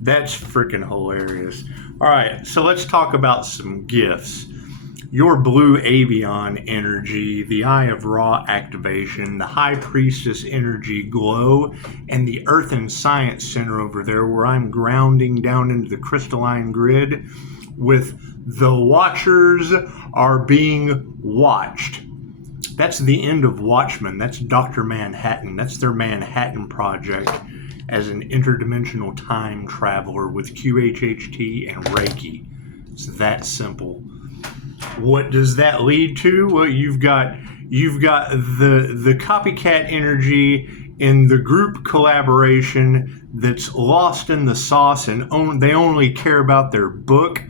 That's freaking hilarious. All right, so let's talk about some gifts. Your blue avian energy, the Eye of Ra activation, the High Priestess energy glow, and the Earth and Science Center over there where I'm grounding down into the crystalline grid with the Watchers are being watched. That's the end of Watchmen. That's Dr. Manhattan. That's their Manhattan Project as an interdimensional time traveler with QHHT and Reiki. It's that simple. What does that lead to? Well, you've got the copycat energy in the group collaboration that's lost in the sauce and they only care about their book.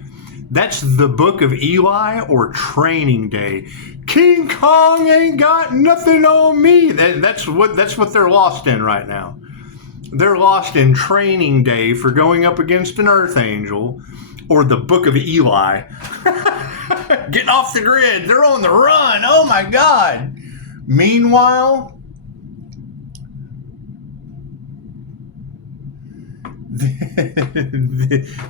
That's the Book of Eli or Training Day. King Kong ain't got nothing on me. That's what they're lost in right now. They're lost in Training Day for going up against an Earth Angel or the Book of Eli. Getting off the grid. They're on the run. Oh my God. Meanwhile,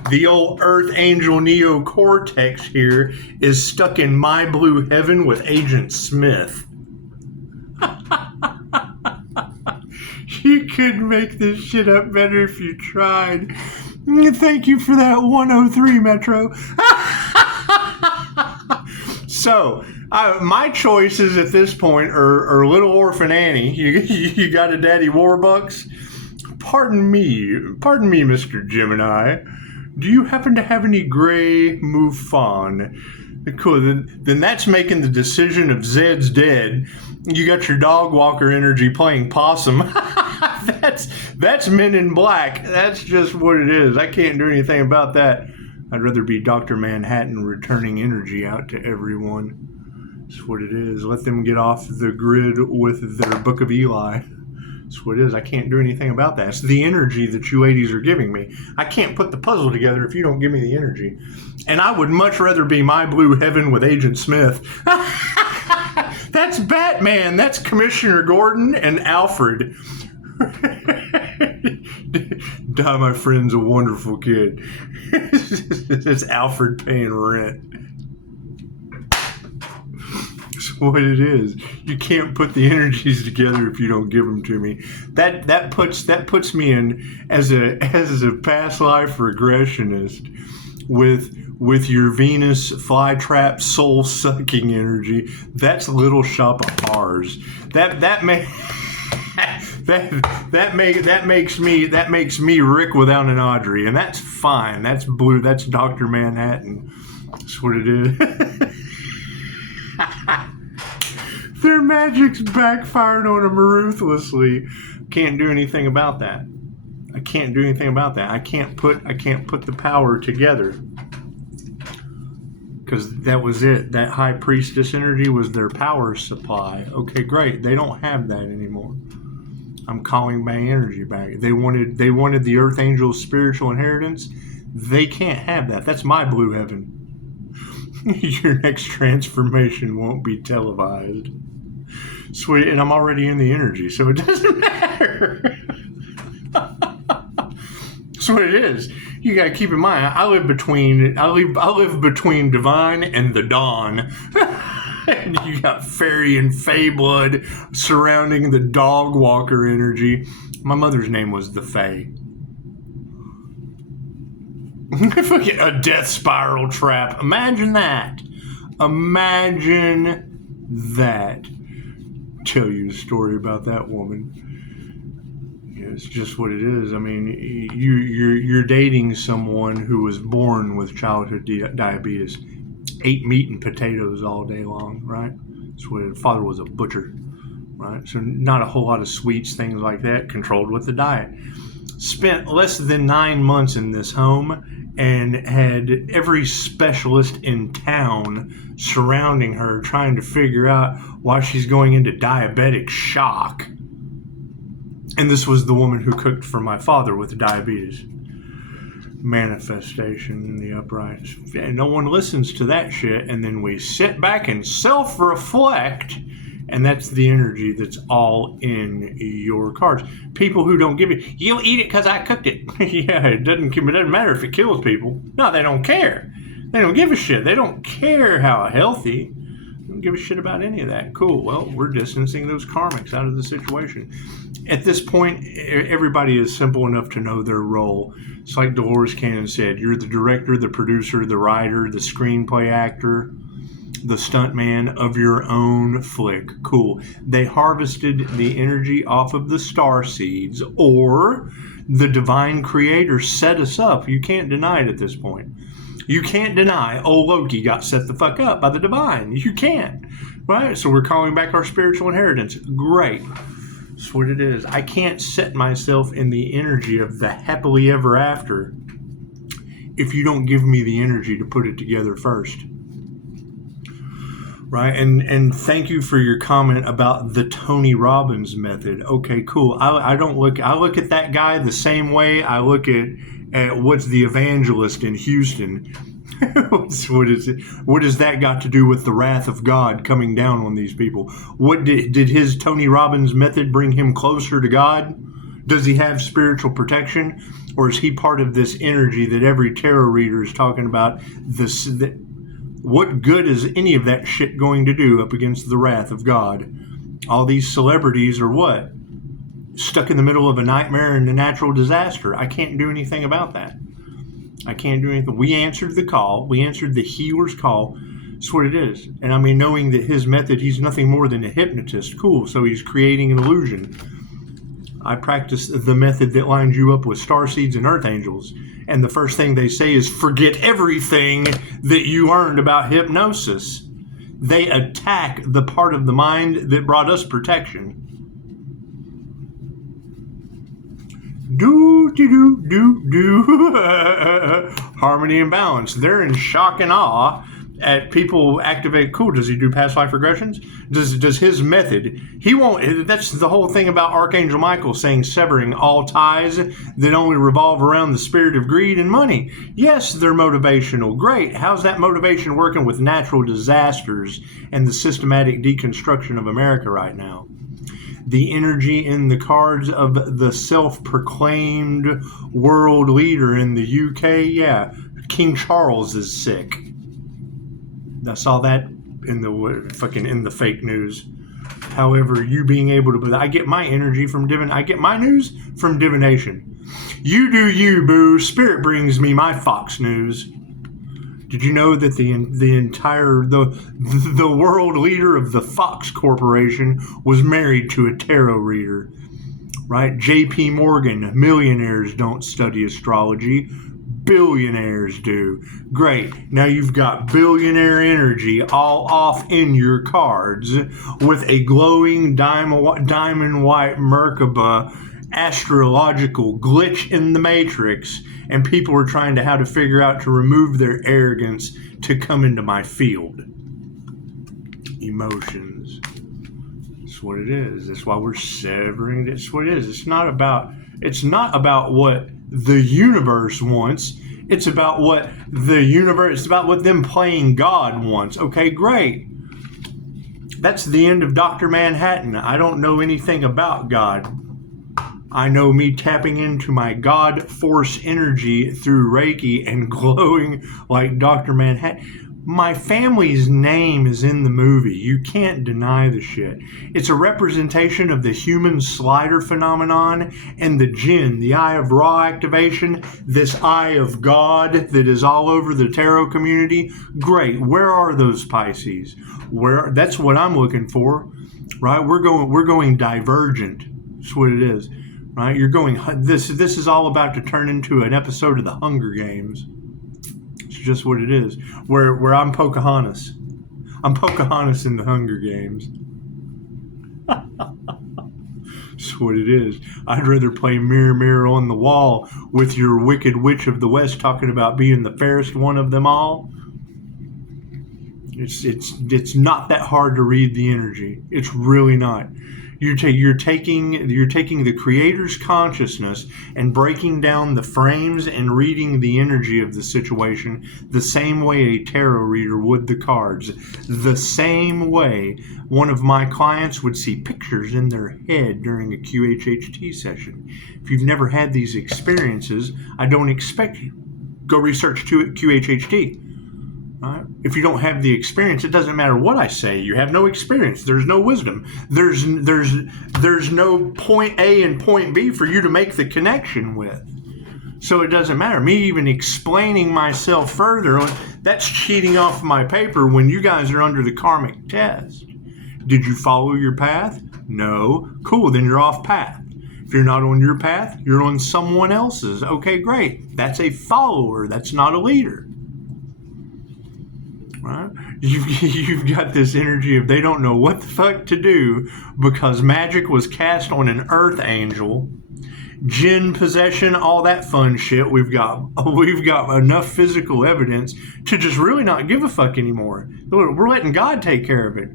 the old Earth Angel neocortex here is stuck in my blue heaven with Agent Smith. You couldn't make this shit up better if you tried. Thank you for that 103 Metro. So, my choices at this point are Little Orphan Annie. You got a Daddy Warbucks? Pardon me, Mr. Gemini. Do you happen to have any gray Mufon? Cool, then that's making the decision of Zed's dead. You got your dog walker energy playing possum. That's Men in Black. That's just what it is. I can't do anything about that. I'd rather be Dr. Manhattan returning energy out to everyone. That's what it is. Let them get off the grid with their Book of Eli. That's what it is. I can't do anything about that. It's the energy that you ladies are giving me. I can't put the puzzle together if you don't give me the energy. And I would much rather be my blue heaven with Agent Smith. That's Batman. That's Commissioner Gordon and Alfred. Die, my friend's a wonderful kid. It's Alfred paying rent. That's what it is. You can't put the energies together if you don't give them to me. That puts me in as a past life regressionist with your Venus flytrap soul sucking energy. That's Little Shop of Horrors. That makes me Rick without an Audrey, and that's fine. That's blue. That's Dr. Manhattan. That's what it is. Their magic's backfired on them ruthlessly. Can't do anything about that. I can't do anything about that. I can't put the power together. Because that was it. That High Priestess energy was their power supply. Okay, great. They don't have that anymore. I'm calling my energy back. They wanted the Earth Angel's spiritual inheritance. They can't have that. That's my blue heaven. Your next transformation won't be televised. Sweet, and I'm already in the energy, so it doesn't matter. That's what it is. You got to keep in mind, I live between divine and the dawn. And you got fairy and fae blood surrounding the dog walker energy. My mother's name was the Fae. A death spiral trap. Imagine that. Imagine that. Tell you a story about that woman. It's just what it is. I mean, you're dating someone who was born with childhood diabetes, ate meat and potatoes all day long, right? So his father was a butcher, right? So not a whole lot of sweets, things like that, controlled with the diet. Spent less than 9 months in this home and had every specialist in town surrounding her trying to figure out why she's going into diabetic shock. And this was the woman who cooked for my father with diabetes. Manifestation in the upright. And no one listens to that shit. And then we sit back and self-reflect And that's the energy that's all in your cards. People who don't give it, you'll eat it because I cooked it. Yeah, it doesn't matter if it kills people. No, they don't care. They don't give a shit. They don't care how healthy. They don't give a shit about any of that. Cool. Well, we're distancing those karmics out of the situation. At this point, everybody is simple enough to know their role. It's like Dolores Cannon said, you're the director, the producer, the writer, the screenplay actor, the stuntman of your own flick. Cool. They harvested the energy off of the star seeds, or the divine creator set us up. You can't deny it at this point. You can't deny old Loki got set the fuck up by the divine. You can't. Right? So we're calling back our spiritual inheritance. Great. That's what it is. I can't set myself in the energy of the happily ever after if you don't give me the energy to put it together first. Right, and thank you for your comment about the Tony Robbins method. Okay, cool. I look at that guy the same way I look at what's the evangelist in Houston. What has that got to do with the wrath of God coming down on these people? What did his Tony Robbins method bring him closer to God? Does he have spiritual protection, or is he part of this energy that every tarot reader is talking about? What good is any of that shit going to do up against the wrath of God? All these celebrities are what? Stuck in the middle of a nightmare and a natural disaster. I can't do anything about that. I can't do anything. We answered the call. We answered the healer's call. That's what it is. And I mean, knowing that his method, he's nothing more than a hypnotist. Cool. So he's creating an illusion. I practice the method that lines you up with starseeds and earth angels. And the first thing they say is forget everything that you learned about hypnosis. They attack the part of the mind that brought us protection. Harmony and balance. They're in shock and awe at people activate. Cool. Does he do past life regressions? Does his method? He won't. That's the whole thing about Archangel Michael saying severing all ties that only revolve around the spirit of greed and money. Yes, they're motivational. Great. How's that motivation working with natural disasters and the systematic deconstruction of America right now? The energy in the cards of the self-proclaimed world leader in the UK, yeah, King Charles is sick. I saw that in the fake news. However, you being able to, I get my energy from I get my news from divination. You do you, boo. Spirit brings me my Fox News. Did you know that the world leader of the Fox Corporation was married to a tarot reader? Right? J.P. Morgan, millionaires don't study astrology. Billionaires do. Great. Now you've got billionaire energy all off in your cards with a glowing diamond white Merkaba astrological glitch in the matrix, and people are trying to how to figure out to remove their arrogance to come into my field. Emotions. That's what it is. That's why we're severing. That's what it is. It's not about what the universe wants. It's about what the universe, it's about what them playing God wants. Okay, great. That's the end of Dr. Manhattan. I don't know anything about God. I know me tapping into my God force energy through Reiki and glowing like Dr. Manhattan. My family's name is in the movie. You can't deny the shit. It's a representation of the human slider phenomenon and the jinn, the Eye of Ra activation, this Eye of God that is all over the tarot community. Great. Where are those Pisces? That's what I'm looking for, right? We're going divergent. That's what it is, right? You're going. This is all about to turn into an episode of the Hunger Games. It's just what it is. Where I'm Pocahontas. I'm Pocahontas in the Hunger Games. That's what it is. I'd rather play Mirror, Mirror on the Wall with your Wicked Witch of the West talking about being the fairest one of them all. It's not that hard to read the energy. It's really not. You're taking the Creator's consciousness and breaking down the frames and reading the energy of the situation the same way a tarot reader would the cards. The same way one of my clients would see pictures in their head during a QHHT session. If you've never had these experiences, I don't expect you. Go research QHHT. Right? If you don't have the experience, it doesn't matter what I say. You have no experience. There's no wisdom. There's no point A and point B for you to make the connection with. So it doesn't matter. Me even explaining myself further, that's cheating off my paper when you guys are under the karmic test. Did you follow your path? No. Cool, then you're off path. If you're not on your path, you're on someone else's. Okay, great. That's a follower. That's not a leader. Right? You've got this energy of they don't know what the fuck to do because magic was cast on an earth angel, jinn possession, all that fun shit. We've got enough physical evidence to just really not give a fuck anymore. We're letting God take care of it.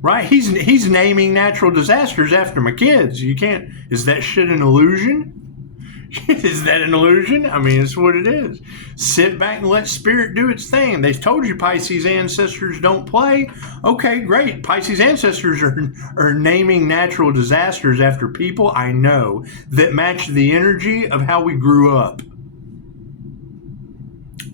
Right? He's naming natural disasters after my kids. You can't. Is that shit an illusion? Is that an illusion? I mean, it's what it is. Sit back and let spirit do its thing. They told you Pisces ancestors don't play. Okay, great. Pisces ancestors are naming natural disasters after people I know that match the energy of how we grew up.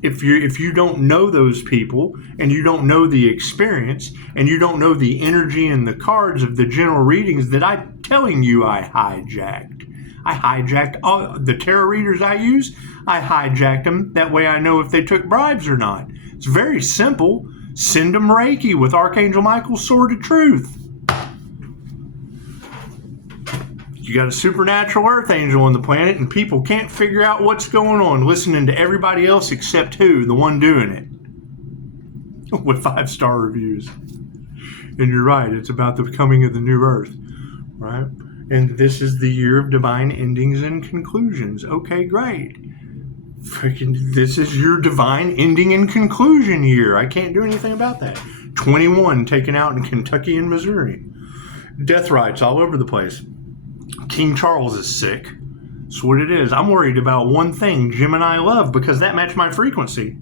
If you don't know those people and you don't know the experience and you don't know the energy and the cards of the general readings that I'm telling you I hijacked. I hijacked all the tarot readers I use. I hijacked them. That way I know if they took bribes or not. It's very simple. Send them Reiki with Archangel Michael's Sword of Truth. You got a supernatural earth angel on the planet and people can't figure out what's going on listening to everybody else except who? The one doing it. With 5-star reviews. And you're right. It's about the coming of the new earth. Right? And this is the year of divine endings and conclusions. Okay, great. Freaking, this is your divine ending and conclusion year. I can't do anything about that. 21 taken out in Kentucky and Missouri. Death rights all over the place. King Charles is sick. That's what it is. I'm worried about one thing, Gemini love, because that matched my frequency.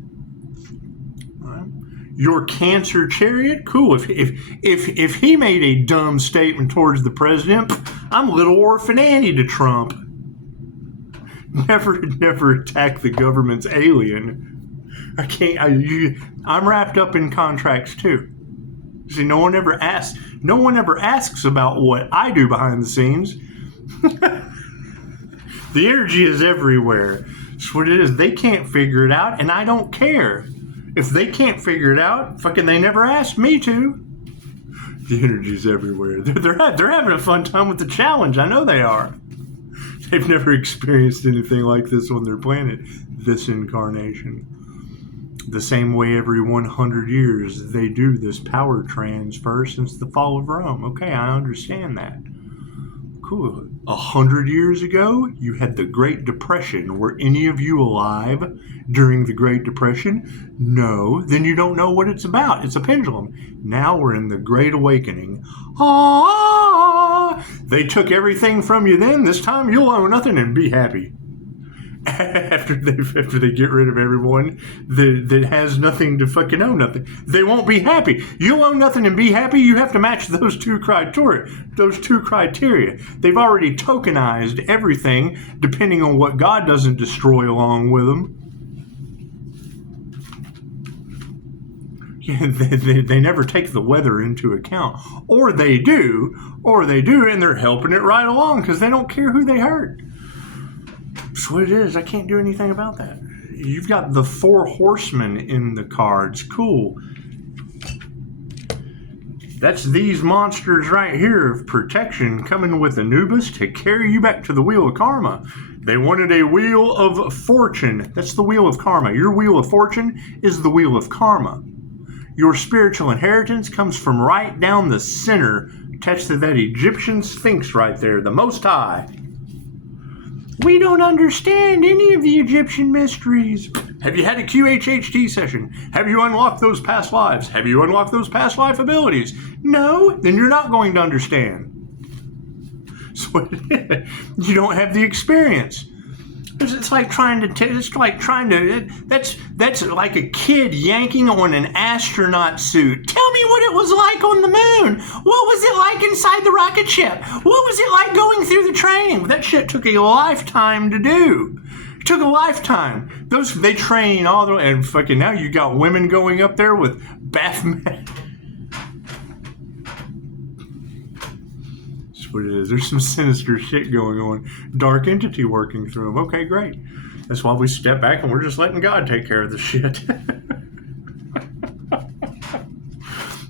Your Cancer chariot, cool. If he made a dumb statement towards the president, I'm little orphan Annie to Trump. Never attack the government's alien. I can't. I'm wrapped up in contracts too. See, no one ever asks about what I do behind the scenes. The energy is everywhere. That's what it is. They can't figure it out, and I don't care. If they can't figure it out, fucking they never asked me to. The energy's everywhere. They're having a fun time with the challenge. I know they are. They've never experienced anything like this on their planet, this incarnation. The same way every 100 years they do this power transfer since the fall of Rome. Okay, I understand that. Cool. 100 years ago, you had the Great Depression. Were any of you alive during the Great Depression? No. Then you don't know what it's about. It's a pendulum. Now we're in the Great Awakening. Ah! They took everything from you then. This time you'll owe nothing and be happy. After they get rid of everyone that has nothing to fucking owe nothing, they won't be happy. You'll owe nothing and be happy. You have to match those two criteria. They've already tokenized everything, depending on what God doesn't destroy along with them. Yeah, they never take the weather into account, or they do, and they're helping it right along because they don't care who they hurt. That's what it is. I can't do anything about that. You've got the 4 horsemen in the cards. Cool. That's these monsters right here of protection coming with Anubis to carry you back to the wheel of karma. They wanted a wheel of fortune. That's the wheel of karma. Your wheel of fortune is the wheel of karma. Your spiritual inheritance comes from right down the center, attached to that Egyptian sphinx right there, the Most High. We don't understand any of the Egyptian mysteries. Have you had a QHHT session? Have you unlocked those past lives? Have you unlocked those past life abilities? No? Then you're not going to understand. So you don't have the experience. It's like trying to. That's like a kid yanking on an astronaut suit. Tell me what it was like on the moon. What was it like inside the rocket ship? What was it like going through the training? That shit took a lifetime to do. It took a lifetime. They train all the way, and fucking now you got women going up there with bath mat. What it is. There's some sinister shit going on. Dark entity working through them. Okay, great. That's why we step back and we're just letting God take care of the shit.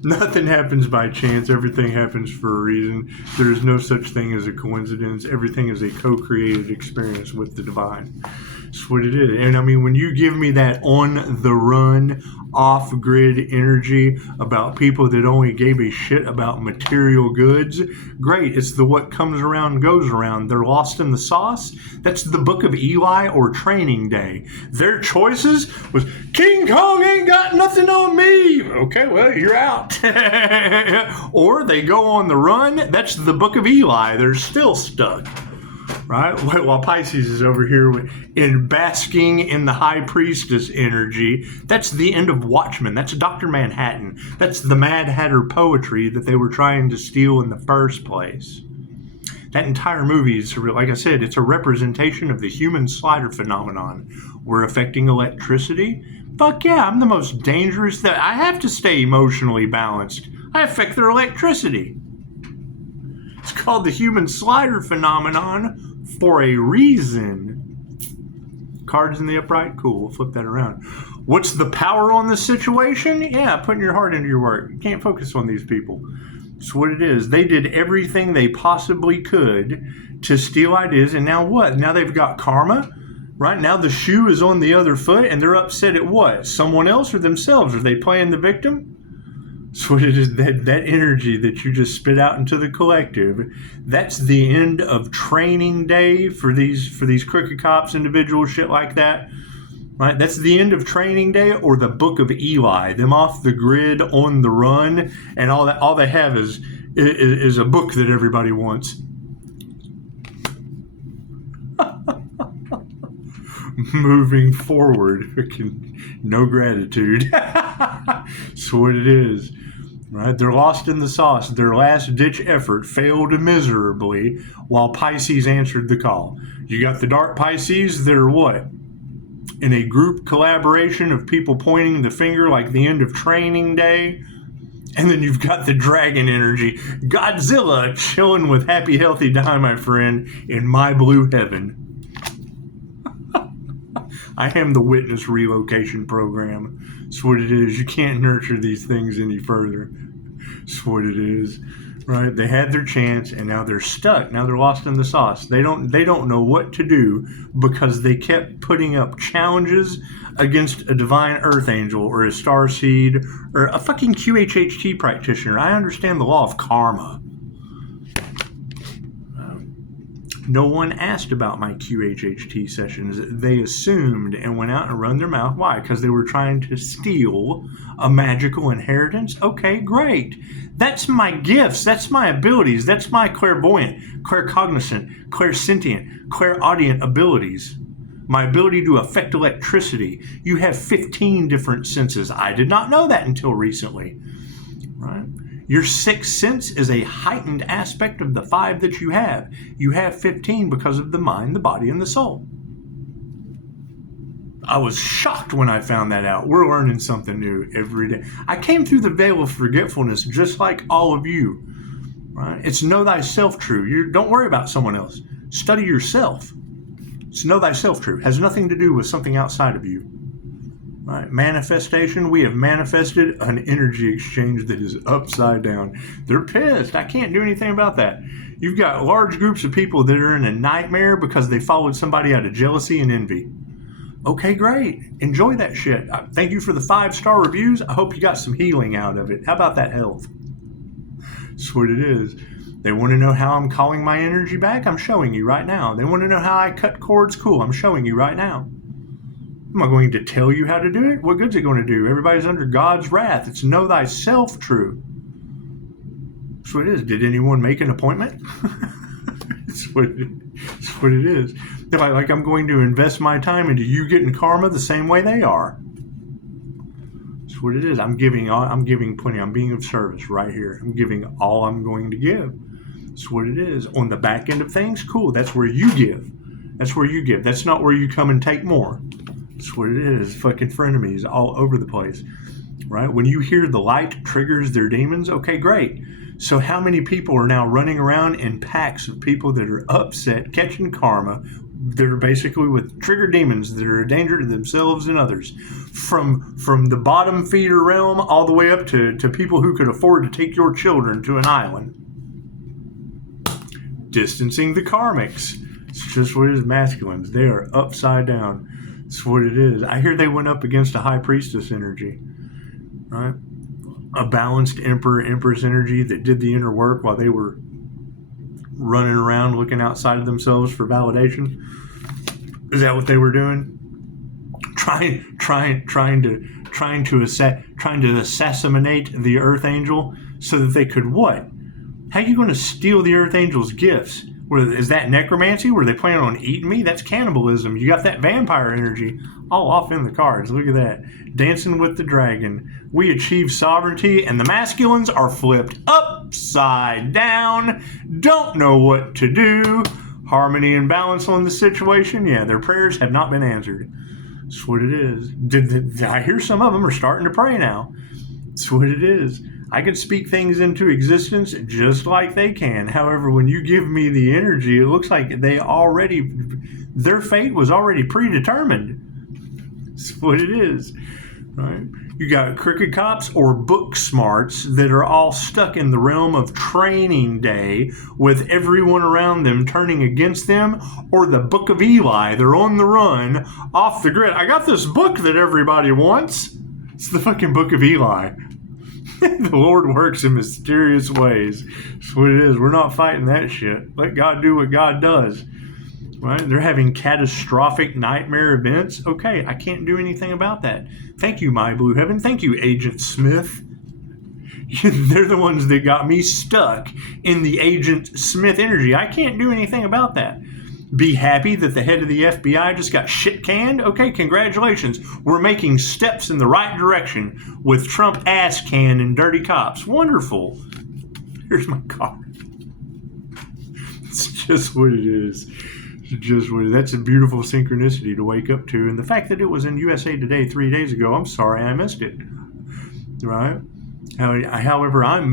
Nothing happens by chance. Everything happens for a reason. There is no such thing as a coincidence. Everything is a co-created experience with the divine. That's what it is. And I mean, when you give me that on the run, off-grid energy about people that only gave a shit about material goods, great. It's the what comes around goes around. They're lost in the sauce. That's the Book of Eli or Training Day. Their choices was King Kong ain't got nothing on me. Okay, well, you're out. Or they go on the run. That's the Book of Eli. They're still stuck. Right? While Pisces is over here in basking in the High Priestess energy. That's the end of Watchmen. That's Dr. Manhattan. That's the Mad Hatter poetry that they were trying to steal in the first place. That entire movie is, like I said, it's a representation of the human slider phenomenon. We're affecting electricity. Fuck yeah, I'm the most dangerous. I have to stay emotionally balanced. I affect their electricity. It's called the human slider phenomenon for a reason. Cards in the upright? Cool, we'll flip that around. What's the power on the situation? Yeah, putting your heart into your work. You can't focus on these people. That's what it is. They did everything they possibly could to steal ideas, and now what? Now they've got karma, right? Now the shoe is on the other foot, and they're upset at what? Someone else or themselves? Are they playing the victim? So it is that energy that you just spit out into the collective. That's the end of Training Day for these crooked cops, individuals, shit like that. Right? That's the end of Training Day or the Book of Eli. Them off the grid, on the run, and all that. All they have is a book that everybody wants. Moving forward, no gratitude. That's what it is. Right? They're lost in the sauce. Their last-ditch effort failed miserably while Pisces answered the call. You got the dark Pisces that are what? In a group collaboration of people pointing the finger like the end of Training Day. And then you've got the dragon energy. Godzilla chilling with Happy Healthy Die, my friend, in my blue heaven. I am the witness relocation program. That's what it is. You can't nurture these things any further. That's what it is. Right? They had their chance and now they're stuck. Now they're lost in the sauce. They don't know what to do because they kept putting up challenges against a divine earth angel or a starseed or a fucking QHHT practitioner. I understand the law of karma. No one asked about my QHHT sessions. They assumed and went out and run their mouth. Why? Because they were trying to steal a magical inheritance? Okay, great. That's my gifts. That's my abilities. That's my clairvoyant, claircognizant, clairsentient, clairaudient abilities. My ability to affect electricity. You have 15 different senses. I did not know that until recently. Right? Your sixth sense is a heightened aspect of the 5 that you have. You have 15 because of the mind, the body, and the soul. I was shocked when I found that out. We're learning something new every day. I came through the veil of forgetfulness just like all of you. Right? It's know thyself true. Don't worry about someone else. Study yourself. It's know thyself true. It has nothing to do with something outside of you. Right. Manifestation, we have manifested an energy exchange that is upside down. They're pissed. I can't do anything about that. You've got large groups of people that are in a nightmare because they followed somebody out of jealousy and envy. Okay, great. Enjoy that shit. Thank you for the 5-star reviews. I hope you got some healing out of it. How about that health? That's what it is. They want to know how I'm calling my energy back? I'm showing you right now. They want to know how I cut cords? Cool. I'm showing you right now. Am I going to tell you how to do it? What good's it going to do? Everybody's under God's wrath. It's know thyself true. That's what it is. Did anyone make an appointment? That's what it is. They're like I'm going to invest my time into you getting karma the same way they are. That's what it is. I'm giving plenty. I'm being of service right here. I'm giving all I'm going to give. That's what it is. On the back end of things, cool. That's where you give. That's where you give. That's not where you come and take more. That's what it is. Fucking frenemies all over the place. Right? When you hear the light triggers their demons, okay, great. So how many people are now running around in packs of people that are upset, catching karma, that are basically with trigger demons that are a danger to themselves and others, from the bottom feeder realm all the way up to people who could afford to take your children to an island. Distancing the karmics. It's just what it is, masculines. They are upside down. It's what it is. I hear they went up against a high priestess energy. Right? A balanced Emperor Empress energy that did the inner work while they were running around looking outside of themselves for validation. Is that what they were doing? Trying to assassinate the Earth Angel so that they could what? How are you going to steal the Earth Angel's gifts? Is that necromancy? Were they planning on eating me? That's cannibalism. You got that vampire energy all off in the cards. Look at that. Dancing with the dragon. We achieve sovereignty, and the masculines are flipped upside down. Don't know what to do. Harmony and balance on the situation. Yeah, their prayers have not been answered. That's what it is. I hear some of them are starting to pray now. That's what it is. I can speak things into existence just like they can. However, when you give me the energy, it looks like their fate was already predetermined. That's what it is, right? You got crooked cops or book smarts that are all stuck in the realm of training day with everyone around them turning against them, or the Book of Eli. They're on the run off the grid. I got this book that everybody wants. It's the fucking Book of Eli. The Lord works in mysterious ways. That's what it is. We're not fighting that shit. Let God do what God does. Right? They're having catastrophic nightmare events. Okay, I can't do anything about that. Thank you, my blue heaven. Thank you, Agent Smith. They're the ones that got me stuck in the Agent Smith energy. I can't do anything about that. Be happy that the head of the FBI just got shit canned? Okay, congratulations. We're making steps in the right direction with Trump ass can and dirty cops. Wonderful. Here's my card. It's just what it is. It's just what it is. That's a beautiful synchronicity to wake up to. And the fact that it was in USA Today 3 days ago, I'm sorry I missed it. Right? However, I'm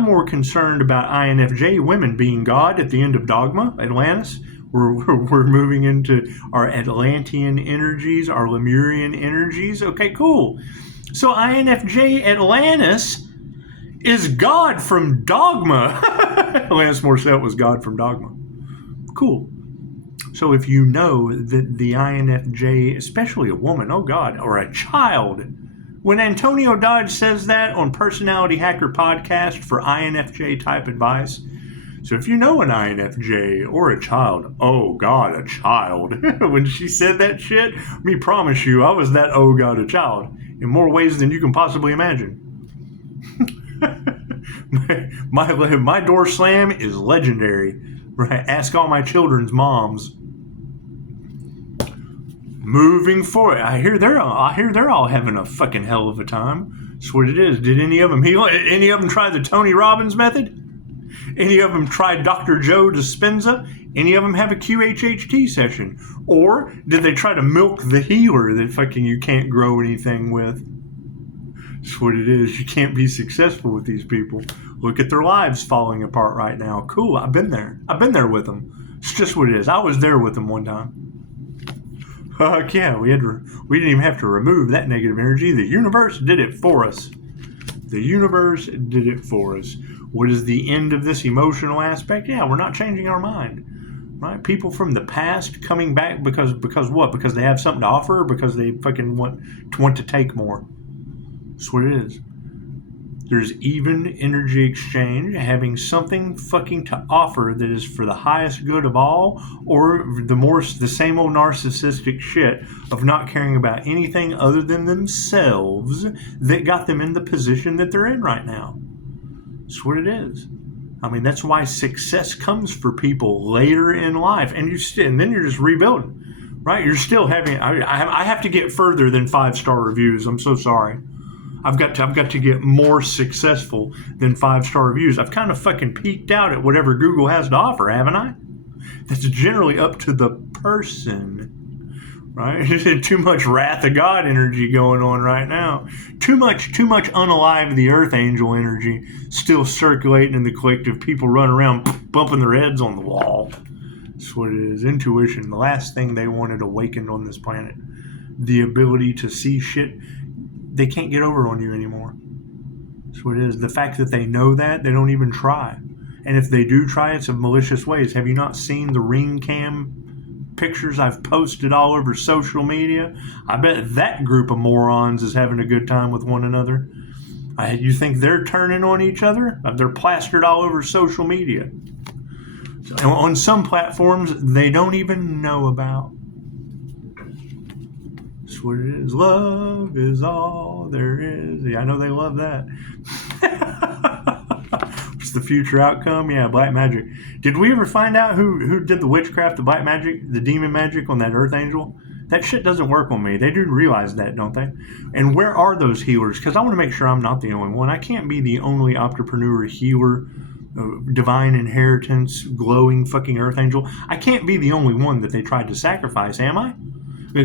more concerned about INFJ women being God at the end of Dogma, Atlantis. We're moving into our Atlantean energies, our Lemurian energies. Okay, cool. So INFJ Atlantis is God from Dogma. Alanis Morissette was God from Dogma. Cool. So if you know that the INFJ, especially a woman, oh God, or a child, when Antonio Dodge says that on Personality Hacker Podcast for INFJ type advice, so if you know an INFJ or a child, oh God, a child. When she said that shit, me promise you, I was that oh God, a child in more ways than you can possibly imagine. my door slam is legendary. Right? Ask all my children's moms. Moving forward, I hear they're all having a fucking hell of a time. That's what it is. Did any of them heal? Any of them try the Tony Robbins method? Any of them try Dr. Joe Dispenza? Any of them have a QHHT session? Or did they try to milk the healer that fucking you can't grow anything with? That's what it is. You can't be successful with these people. Look at their lives falling apart right now. Cool, I've been there. I've been there with them. It's just what it is. I was there with them one time. Fuck yeah, we didn't even have to remove that negative energy. The universe did it for us. The universe did it for us. What is the end of this emotional aspect? Yeah, we're not changing our mind. Right? People from the past coming back because what? Because they have something to offer, or because they fucking want to take more. That's what it is. There's even energy exchange, having something fucking to offer that is for the highest good of all, or the same old narcissistic shit of not caring about anything other than themselves that got them in the position that they're in right now. That's what it is. I mean, that's why success comes for people later in life, and then you're just rebuilding, right? You're still having. I have to get further than 5-star reviews. I'm so sorry. I've got to get more successful than 5-star reviews. I've kind of fucking peaked out at whatever Google has to offer, haven't I? That's generally up to the person, right? Too much wrath of God energy going on right now. Too much unalive the earth angel energy still circulating in the collective. People run around bumping their heads on the wall. That's what it is. Intuition, the last thing they wanted awakened on this planet. The ability to see shit they can't get over on you anymore. That's what it is. The fact that they know that, they don't even try. And if they do try, it's of malicious ways. Have you not seen the ring cam pictures I've posted all over social media? I bet that group of morons is having a good time with one another. You think they're turning on each other? They're plastered all over social media. So, on some platforms they don't even know about. That's what it is. Love is all there is. Yeah, I know they love that. What's the future outcome? Yeah, black magic. Did we ever find out who did the witchcraft, the black magic, the demon magic on that earth angel? That shit doesn't work on me. They do realize that, don't they? And where are those healers? Because I want to make sure I'm not the only one. I can't be the only entrepreneur, healer, divine inheritance, glowing fucking earth angel. I can't be the only one that they tried to sacrifice, am I?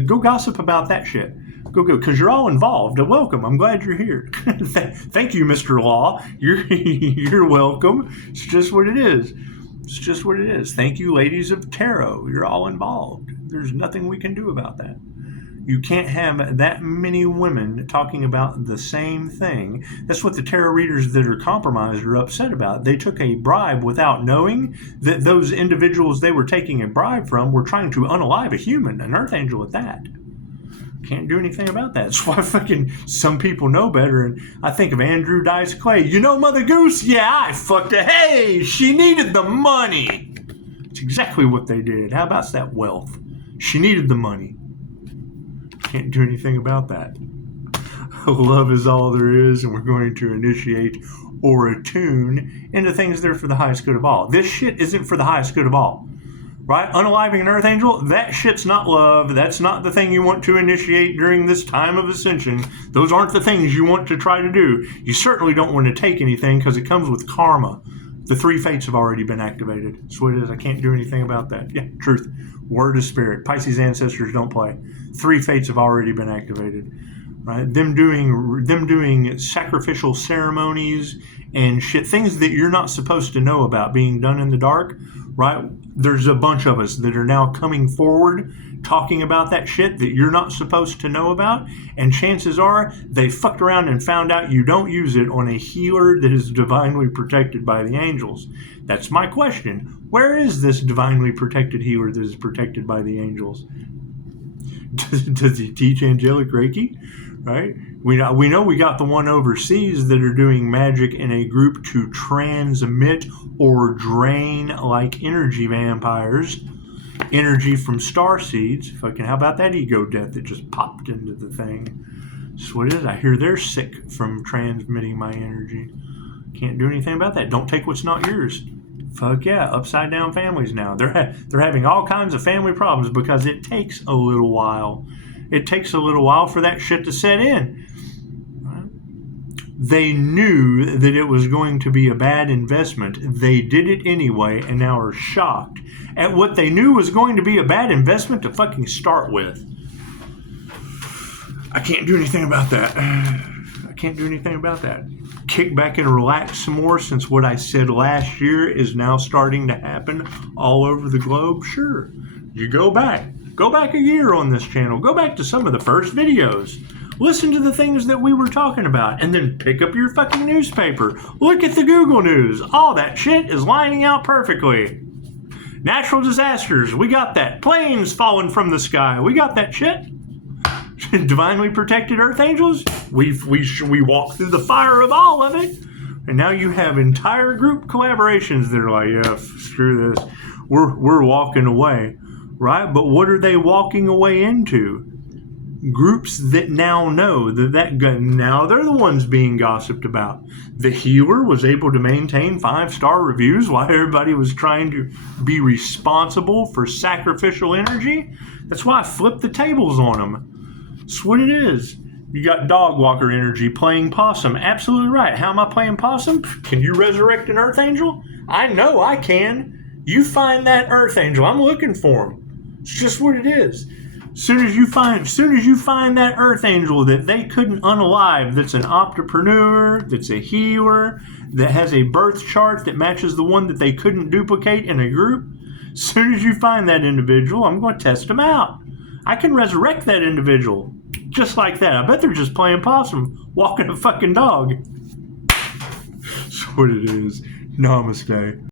Go gossip about that shit. Go, because you're all involved. Welcome. I'm glad you're here. Thank you, Mr. Law. You're welcome. It's just what it is. It's just what it is. Thank you, ladies of tarot. You're all involved. There's nothing we can do about that. You can't have that many women talking about the same thing. That's what the tarot readers that are compromised are upset about. They took a bribe without knowing that those individuals they were taking a bribe from were trying to unalive a human, an earth angel at that. Can't do anything about that. That's why fucking some people know better. And I think of Andrew Dice Clay. You know Mother Goose? Yeah, I fucked her. Hey, she needed the money. It's exactly what they did. How about that wealth? She needed the money. Can't do anything about that. Love is all there is, and we're going to initiate or attune into things that are for the highest good of all. This shit isn't for the highest good of all. Right? Unaliving an earth angel, that shit's not love. That's not the thing you want to initiate during this time of ascension. Those aren't the things you want to try to do. You certainly don't want to take anything because it comes with karma. The 3 fates have already been activated. That's what it is. I can't do anything about that. Yeah, truth. Word is spirit. Pisces ancestors don't play. 3 fates have already been activated. Right? Them doing sacrificial ceremonies and shit, things that you're not supposed to know about being done in the dark. Right? There's a bunch of us that are now coming forward talking about that shit that you're not supposed to know about, and chances are they fucked around and found out you don't use it on a healer that is divinely protected by the angels. That's my question. Where is this divinely protected healer that is protected by the angels? Does he teach angelic Reiki? Right? We know we got the one overseas that are doing magic in a group to transmit or drain like energy vampires. Energy from star seeds. Fucking, how about that ego death that just popped into the thing? That's what it is. I hear they're sick from transmitting my energy. Can't do anything about that. Don't take what's not yours. Fuck yeah, upside down families now. They're having all kinds of family problems because it takes a little while. It takes a little while for that shit to set in. They knew that it was going to be a bad investment. They did it anyway and now are shocked at what they knew was going to be a bad investment to fucking start with. I can't do anything about that. I can't do anything about that. Kick back and relax some more since what I said last year is now starting to happen all over the globe. Sure, you go back a year on this channel. Go back to some of the first videos. Listen to the things that we were talking about, and then pick up your fucking newspaper. Look at the Google News. All that shit is lining out perfectly. Natural disasters, we got that. Planes falling from the sky, we got that shit. Divinely protected earth angels, we walk through the fire of all of it. And now you have entire group collaborations that are like, yeah, screw this. We're walking away, right? But what are they walking away into? groups that now know now they're the ones being gossiped about. The healer was able to maintain 5-star reviews while everybody was trying to be responsible for sacrificial energy. That's why I flipped the tables on them. That's what it is. You got dog walker energy playing possum. Absolutely right. How am I playing possum? Can you resurrect an earth angel? I know I can. You find that earth angel. I'm looking for him. It's just what it is. Soon as you find that earth angel that they couldn't unalive, that's an entrepreneur, that's a healer, that has a birth chart that matches the one that they couldn't duplicate in a group, soon as you find that individual, I'm going to test them out. I can resurrect that individual just like that. I bet they're just playing possum, walking a fucking dog. That's what it is. Namaste.